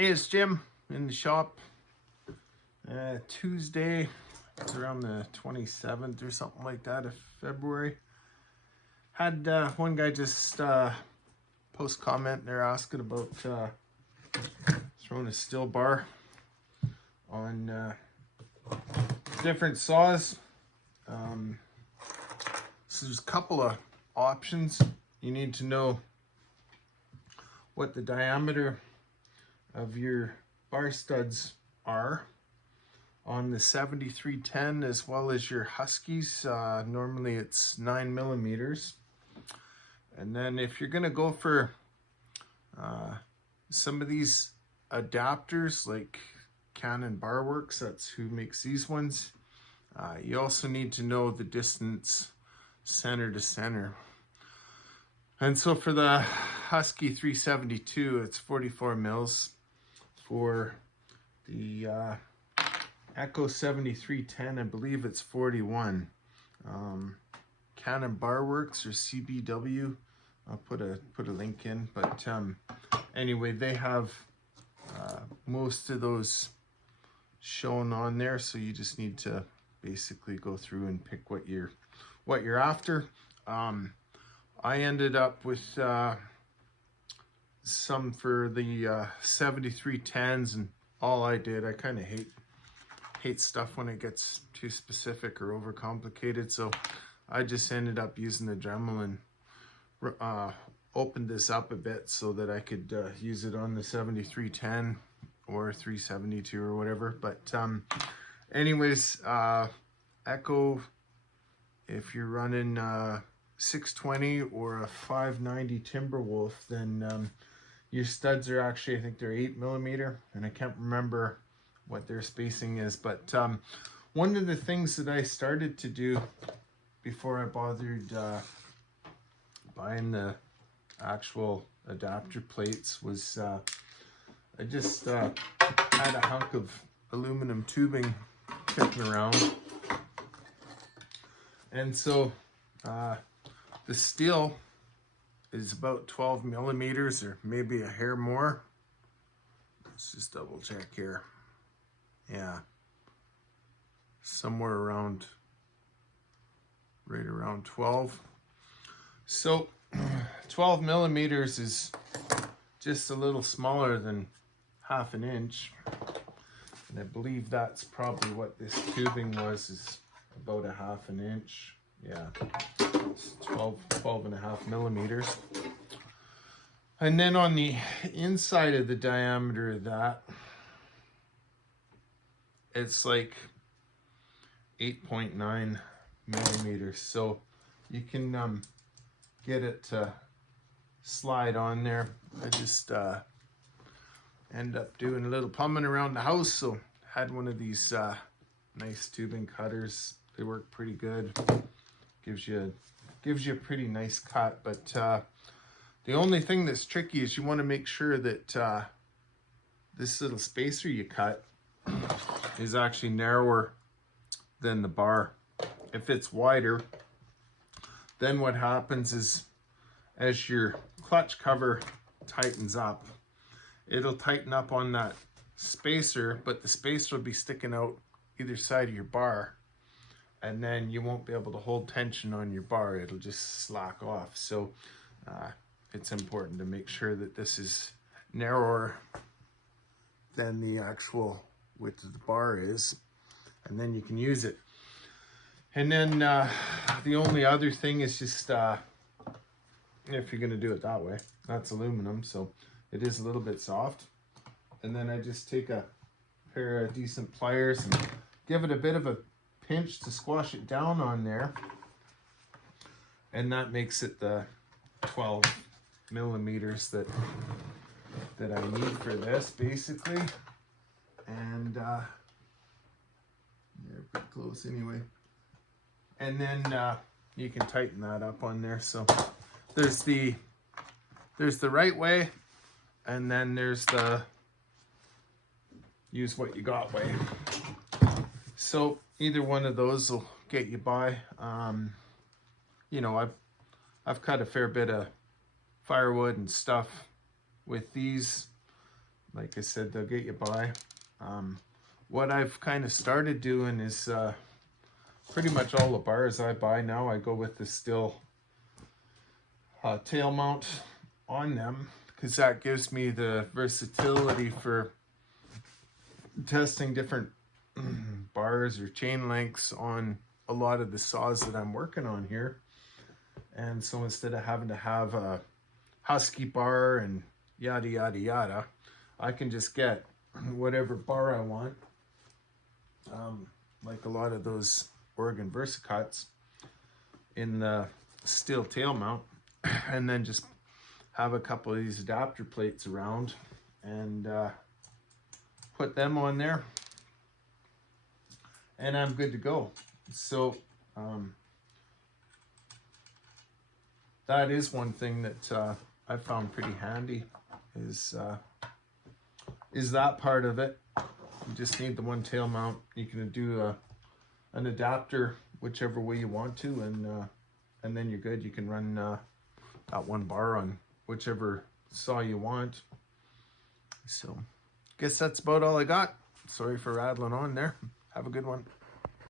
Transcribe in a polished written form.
Hey, it's Jim in the shop. Tuesday, it's around the 27th or something like that of February. Had one guy just post comment there asking about throwing a Stihl bar on different saws. So there's a couple of options. You need to know what the diameter of your bar studs are on the 7310 as well as your Huskies. Normally it's 9 millimeters. And then if you're gonna go for some of these adapters like Canon Bar Works, that's who makes these ones, you also need to know the distance center to center. And so for the Husky 372, it's 44 mils. For the Echo 7310, I believe it's 41. Canon Bar Works or CBW, I'll put a link in. But anyway, they have most of those shown on there, so you just need to basically go through and pick what you're after. I ended up with some for the 7310s, and all I kind of hate stuff when it gets too specific or overcomplicated, so I just ended up using the Dremel and opened this up a bit so that I could use it on the 7310 or 372 or whatever. But anyways, Echo, if you're running 620 or a 590 Timberwolf, then your studs are actually, I think they're 8 millimeter, and I can't remember what their spacing is. But one of the things that I started to do before I bothered buying the actual adapter plates was I just had a hunk of aluminum tubing kicking around. And so the Stihl is about 12 millimeters or maybe a hair more. Let's just double check here. Yeah, somewhere around, right around 12. So 12 millimeters is just a little smaller than half an inch. And I believe that's probably what this tubing was, is about a half an inch. Yeah, it's 12 and a half millimeters. And then on the inside of the diameter of that, it's like 8.9 millimeters. So you can get it to slide on there. I just end up doing a little plumbing around the house, so had one of these nice tubing cutters. They work pretty good. Gives you a pretty nice cut, but the only thing that's tricky is you want to make sure that this little spacer you cut is actually narrower than the bar. If it's wider, then what happens is as your clutch cover tightens up, it'll tighten up on that spacer, but the spacer will be sticking out either side of your bar, and then you won't be able to hold tension on your bar. It'll just slack off. So it's important to make sure that this is narrower than the actual width of the bar is, and then you can use it. And then the only other thing is just if you're going to do it that way, that's aluminum, so it is a little bit soft. And then I just take a pair of decent pliers and give it a bit of a pinch to squash it down on there, and that makes it the 12 millimeters that I need for this, basically. And they're pretty close anyway. And then you can tighten that up on there. So there's the right way, and then there's the use what you got way. So either one of those will get you by. You know, I've cut a fair bit of firewood and stuff with these. like I said, they'll get you by. What I've kind of started doing is pretty much all the bars I buy now, I go with the Stihl tail mount on them, because that gives me the versatility for testing different bars or chain lengths on a lot of the saws that I'm working on here. And so instead of having to have a Husky bar and yada yada yada, I can just get whatever bar I want, like a lot of those Oregon Versacuts in the Stihl tail mount, and then just have a couple of these adapter plates around and put them on there, and I'm good to go. So that is one thing that I found pretty handy, is that part of it. You just need the one tail mount. You can do an adapter whichever way you want to, and then you're good. You can run that one bar on whichever saw you want. So guess that's about all I got. Sorry for rattling on there. Have a good one.